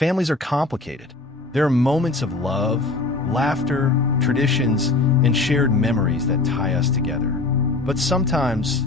Families are complicated. There are moments of love, laughter, traditions, and shared memories that tie us together. But sometimes,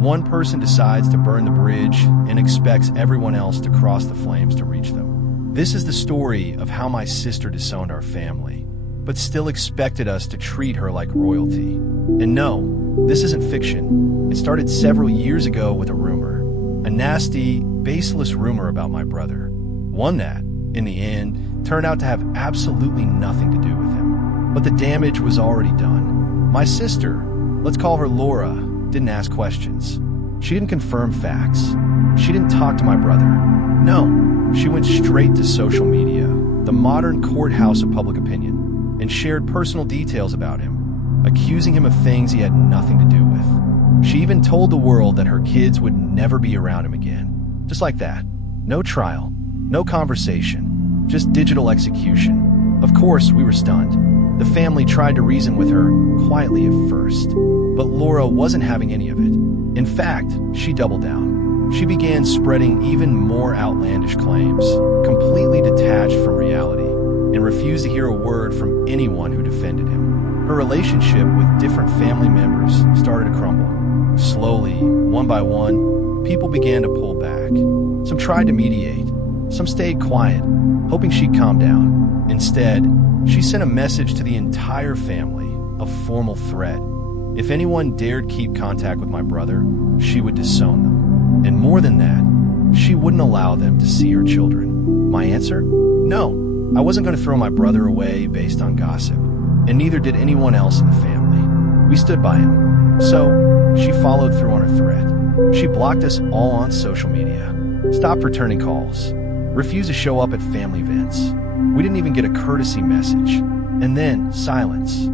one person decides to burn the bridge and expects everyone else to cross the flames to reach them. This is the story of how my sister disowned our family, but still expected us to treat her like royalty. And no, this isn't fiction. It started several years ago with a rumor. A nasty, baseless rumor about my brother. One that, in the end, turned out to have absolutely nothing to do with him. But the damage was already done. My sister, let's call her Laura, didn't ask questions. She didn't confirm facts. She didn't talk to my brother. No, she went straight to social media, the modern courthouse of public opinion, and shared personal details about him, accusing him of things he had nothing to do with. She even told the world that her kids would never be around him again. Just like that. No trial, no conversation, just digital execution. Of course, we were stunned. The family tried to reason with her, quietly at first. But Laura wasn't having any of it. In fact, she doubled down. She began spreading even more outlandish claims, completely detached from reality, and refused to hear a word from anyone who defended him. Her relationship with different family members started to crumble. Slowly, one by one, people began to pull back. Some tried to mediate. Some stayed quiet, hoping she'd calm down. Instead, she sent a message to the entire family, a formal threat. If anyone dared keep contact with my brother, she would disown them. And more than that, she wouldn't allow them to see her children. My answer? No, I wasn't going to throw my brother away based on gossip. And neither did anyone else in the family. We stood by him. So, she followed through on her threat. She blocked us all on social media, stopped returning calls, refused to show up at family events. We didn't even get a courtesy message. And then, silence.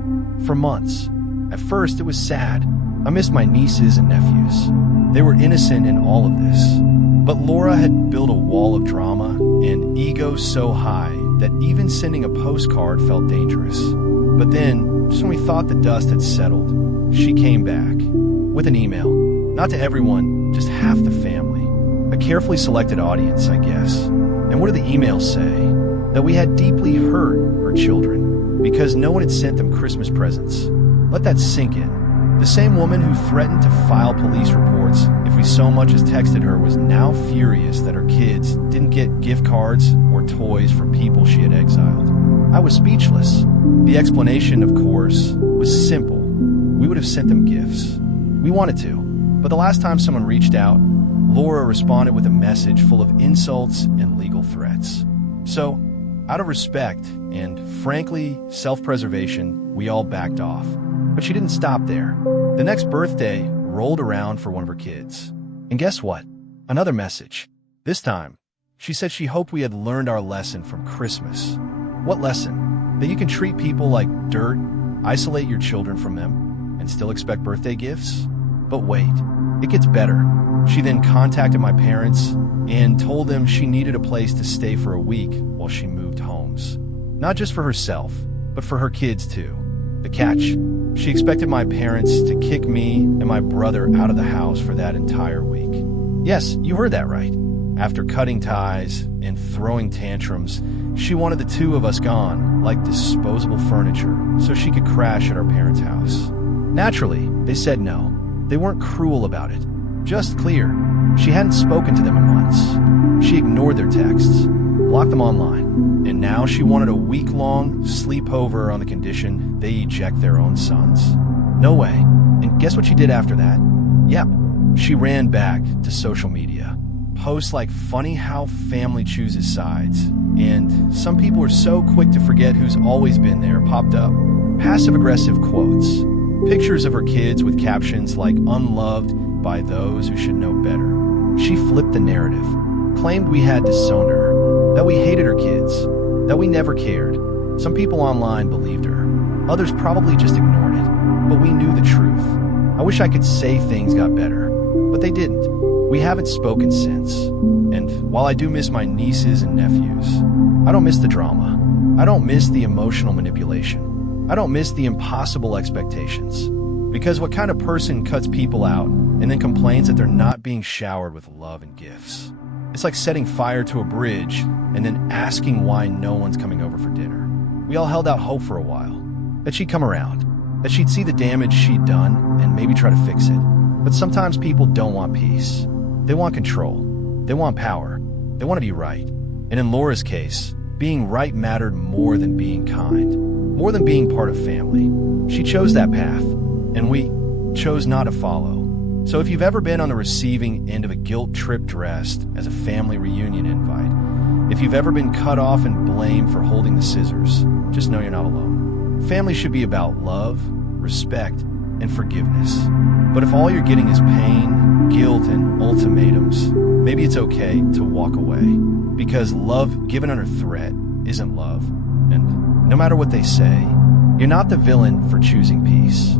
For months. At first, it was sad. I missed my nieces and nephews. They were innocent in all of this. But Laura had built a wall of drama and ego so high that even sending a postcard felt dangerous. But then, just when we thought the dust had settled, she came back with an email. Not to everyone, just half the family. A carefully selected audience, I guess. And what did the email say? That we had deeply hurt her children because no one had sent them Christmas presents. Let that sink in. The same woman who threatened to file police reports if we so much as texted her was now furious that her kids didn't get gift cards or toys from people she had exiled. I was speechless. The explanation, of course, was simple. We would have sent them gifts. We wanted to, but the last time someone reached out, Laura responded with a message full of insults and legal threats. So, out of respect and, frankly, self-preservation, we all backed off. But she didn't stop there. The next birthday rolled around for one of her kids. And guess what? Another message. This time, she said she hoped we had learned our lesson from Christmas. What lesson? That you can treat people like dirt, isolate your children from them, and still expect birthday gifts? But wait, it gets better. She then contacted my parents and told them she needed a place to stay for a week while she moved homes. Not just for herself, but for her kids too. The catch, she expected my parents to kick me and my brother out of the house for that entire week. Yes, you heard that right. After cutting ties and throwing tantrums, she wanted the two of us gone, like disposable furniture, so she could crash at our parents' house. Naturally, they said no. They weren't cruel about it. Just clear. She hadn't spoken to them in months. She ignored their texts, blocked them online, and now she wanted a week-long sleepover on the condition they eject their own sons. No way. And guess what she did after that? Yep, she ran back to social media. Posts like funny how family chooses sides, and some people are so quick to forget who's always been there popped up. Passive-aggressive quotes. Pictures of her kids with captions like unloved by those who should know better. She flipped the narrative, claimed we had disowned her, that we hated her kids, that we never cared. Some people online believed her. Others probably just ignored it, but we knew the truth. I wish I could say things got better, but they didn't. We haven't spoken since. And while I do miss my nieces and nephews, I don't miss the drama. I don't miss the emotional manipulation. I don't miss the impossible expectations. Because what kind of person cuts people out and then complains that they're not being showered with love and gifts? It's like setting fire to a bridge and then asking why no one's coming over for dinner. We all held out hope for a while, that she'd come around, that she'd see the damage she'd done and maybe try to fix it. But sometimes people don't want peace. They want control. They want power. They want to be right. And in Laura's case, being right mattered more than being kind, more than being part of family. She chose that path, and we chose not to follow. So if you've ever been on the receiving end of a guilt-tripped dressed as a family reunion invite, if you've ever been cut off and blamed for holding the scissors, just know you're not alone. Family should be about love, respect, and forgiveness. But if all you're getting is pain, guilt, and ultimatums, maybe it's okay to walk away. Because love given under threat isn't love. And no matter what they say, you're not the villain for choosing peace.